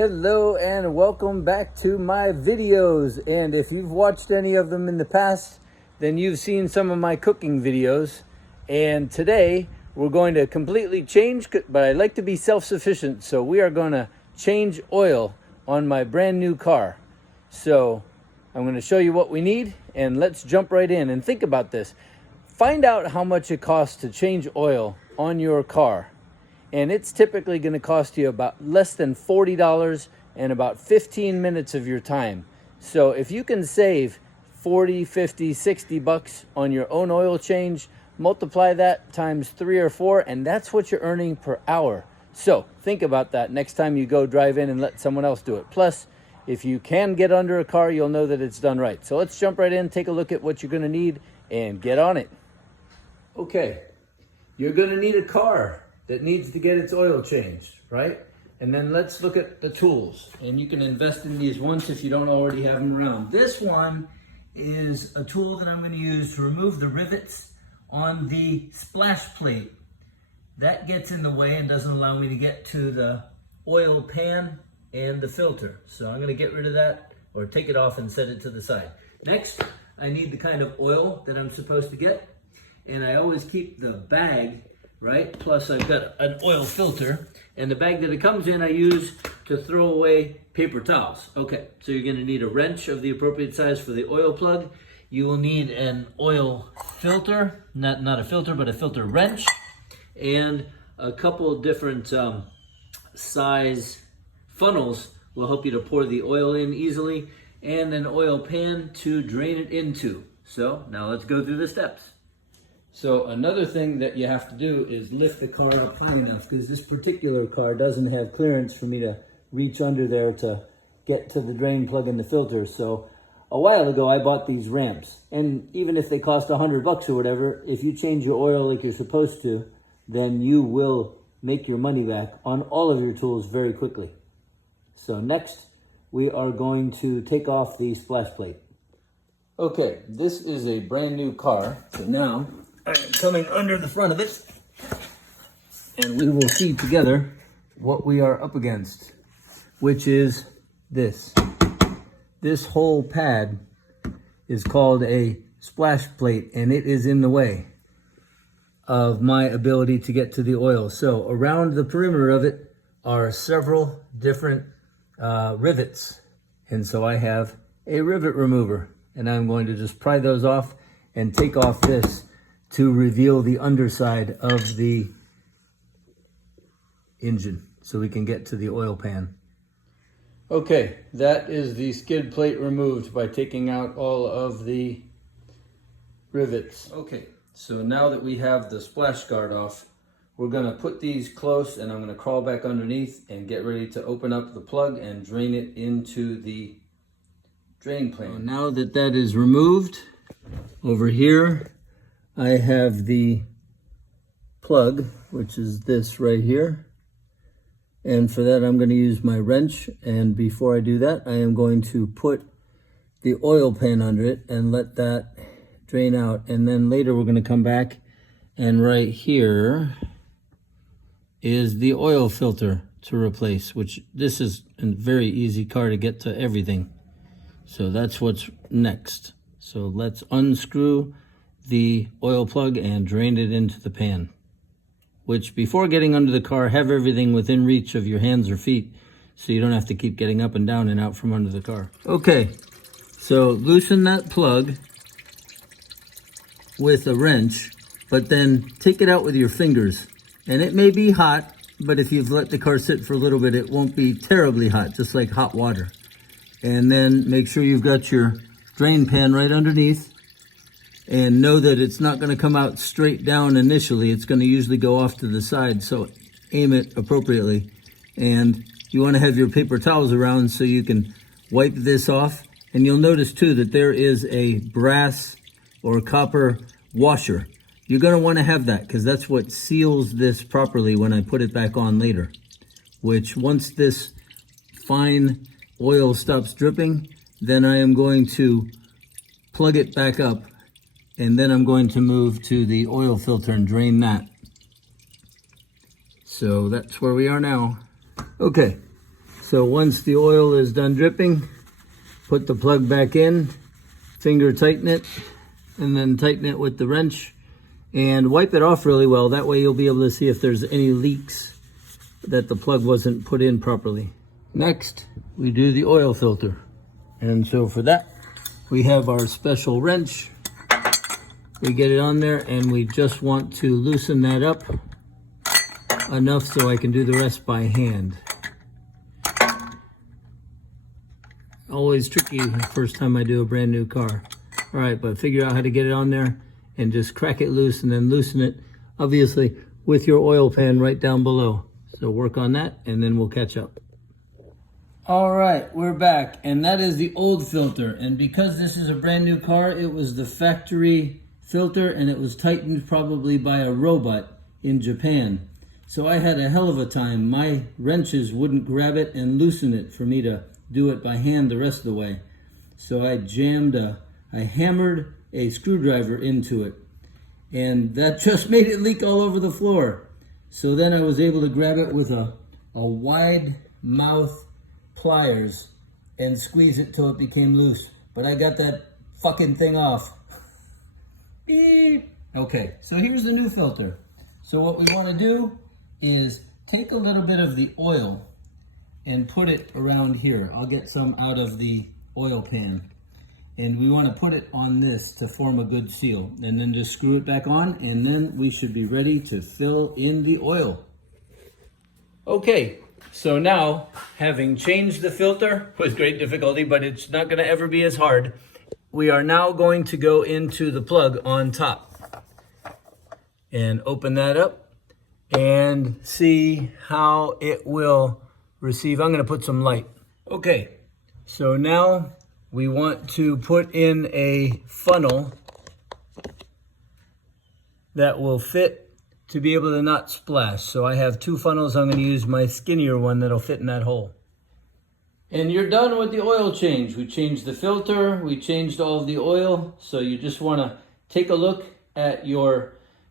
Hello and welcome back to my videos, and if you've watched any of them in the past, then you've seen some of my cooking videos. And today we're going to completely change, but I like to be self-sufficient, so we are going to change oil on my brand new car. So I'm going to show you what we need, and let's jump right in and think about this. Find out how much it costs to change oil on your car. And it's typically going to cost you about less than $40 and about 15 minutes of your time. So if you can save 40, 50, 60 bucks on your own oil change, multiply that times 3 or 4, and that's what you're earning per hour. So think about that next time you go drive in and let someone else do it. Plus, if you can get under a car, you'll know that it's done right. So let's jump right in, take a look at what you're going to need, and get on it. Okay, you're going to need a car that needs to get its oil changed, right? And then let's look at the tools. And you can invest in these once if you don't already have them around. This one is a tool that I'm going to use to remove the rivets on the splash plate. That gets in the way and doesn't allow me to get to the oil pan and the filter. So I'm going to get rid of that, or take it off and set it to the side. Next, I need the kind of oil that I'm supposed to get. And I always keep the bag, right? Plus I've got an oil filter, and the bag that it comes in I use to throw away paper towels. Okay, so you're gonna need a wrench of the appropriate size for the oil plug. You will need an oil filter, not a filter, but a filter wrench, and a couple different size funnels will help you to pour the oil in easily, and an oil pan to drain it into. So now let's go through the steps. So another thing that you have to do is lift the car up high enough, because this particular car doesn't have clearance for me to reach under there to get to the drain plug and the filter. So a while ago I bought these ramps, and even if they cost $100 or whatever, if you change your oil like you're supposed to, then you will make your money back on all of your tools very quickly. So next we are going to take off the splash plate. Okay, this is a brand new car, so now I'm coming under the front of it, and we will see together what we are up against, which is this. This whole pad is called a splash plate, and it is in the way of my ability to get to the oil. So around the perimeter of it are several different rivets, and so I have a rivet remover, and I'm going to just pry those off and take off this to reveal the underside of the engine so we can get to the oil pan. Okay, that is the skid plate removed by taking out all of the rivets. Okay, so now that we have the splash guard off, we're gonna put these close, and I'm gonna crawl back underneath and get ready to open up the plug and drain it into the drain plane. So now that that is removed, over here I have the plug, which is this right here. And for that, I'm going to use my wrench. And before I do that, I am going to put the oil pan under it and let that drain out. And then later we're going to come back, and right here is the oil filter to replace, which this is a very easy car to get to everything. So that's what's next. So let's unscrew the oil plug and drain it into the pan, which, before getting under the car, have everything within reach of your hands or feet so you don't have to keep getting up and down and out from under the car. Okay, so loosen that plug with a wrench, but then take it out with your fingers. And it may be hot, but if you've let the car sit for a little bit, it won't be terribly hot, just like hot water. And then make sure you've got your drain pan right underneath. And know that it's not going to come out straight down initially. It's going to usually go off to the side, so aim it appropriately. And you want to have your paper towels around so you can wipe this off. And you'll notice too that there is a brass or copper washer. You're going to want to have that, because that's what seals this properly when I put it back on later. Which, once this fine oil stops dripping, then I am going to plug it back up. And then I'm going to move to the oil filter and drain that. So that's where we are now. Okay, So once the oil is done dripping, put the plug back in, finger tighten it, and then tighten it with the wrench and wipe it off really well. That way you'll be able to see if there's any leaks that the plug wasn't put in properly. Next, we do the oil filter. And so for that, we have our special wrench. We get it on there and we just want to loosen that up enough so I can do the rest by hand. Always tricky the first time I do a brand new car. All right, but figure out how to get it on there and just crack it loose and then loosen it, obviously, with your oil pan right down below. So work on that and then we'll catch up. All right, we're back, and that is the old filter. And because this is a brand new car, it was the factory filter and it was tightened probably by a robot in Japan. So I had a hell of a time. My wrenches wouldn't grab it and loosen it for me to do it by hand the rest of the way. So I hammered a screwdriver into it, and that just made it leak all over the floor. So then I was able to grab it with a wide mouth pliers and squeeze it till it became loose. But I got that fucking thing off. Beep. Okay, so here's the new filter. So what we want to do is take a little bit of the oil and put it around here. I'll get some out of the oil pan. And we want to put it on this to form a good seal. And then just screw it back on, and then we should be ready to fill in the oil. Okay, so now, having changed the filter with great difficulty, but it's not going to ever be as hard, we are now going to go into the plug on top. And open that up and see how it will receive. I'm going to put some light. Okay, so now we want to put in a funnel that will fit to be able to not splash. So I have two funnels. I'm going to use my skinnier one that'll fit in that hole. And you're done with the oil change. We changed the filter, we changed all of the oil. So you just want to take a look at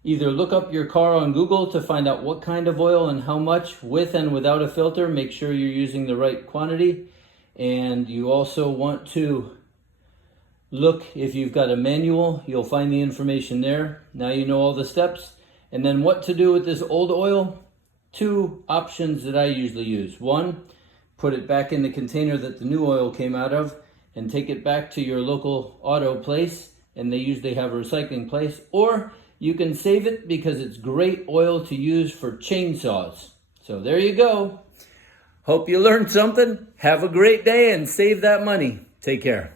either look up your car on Google to find out what kind of oil and how much, with and without a filter. Make sure you're using the right quantity. And you also want to look, if you've got a manual, you'll find the information there. Now you know all the steps. And then what to do with this old oil? Two options that I usually use. One, put it back in the container that the new oil came out of and take it back to your local auto place, and they usually have a recycling place. Or you can save it because it's great oil to use for chainsaws. So there you go. Hope you learned something. Have a great day and save that money. Take care.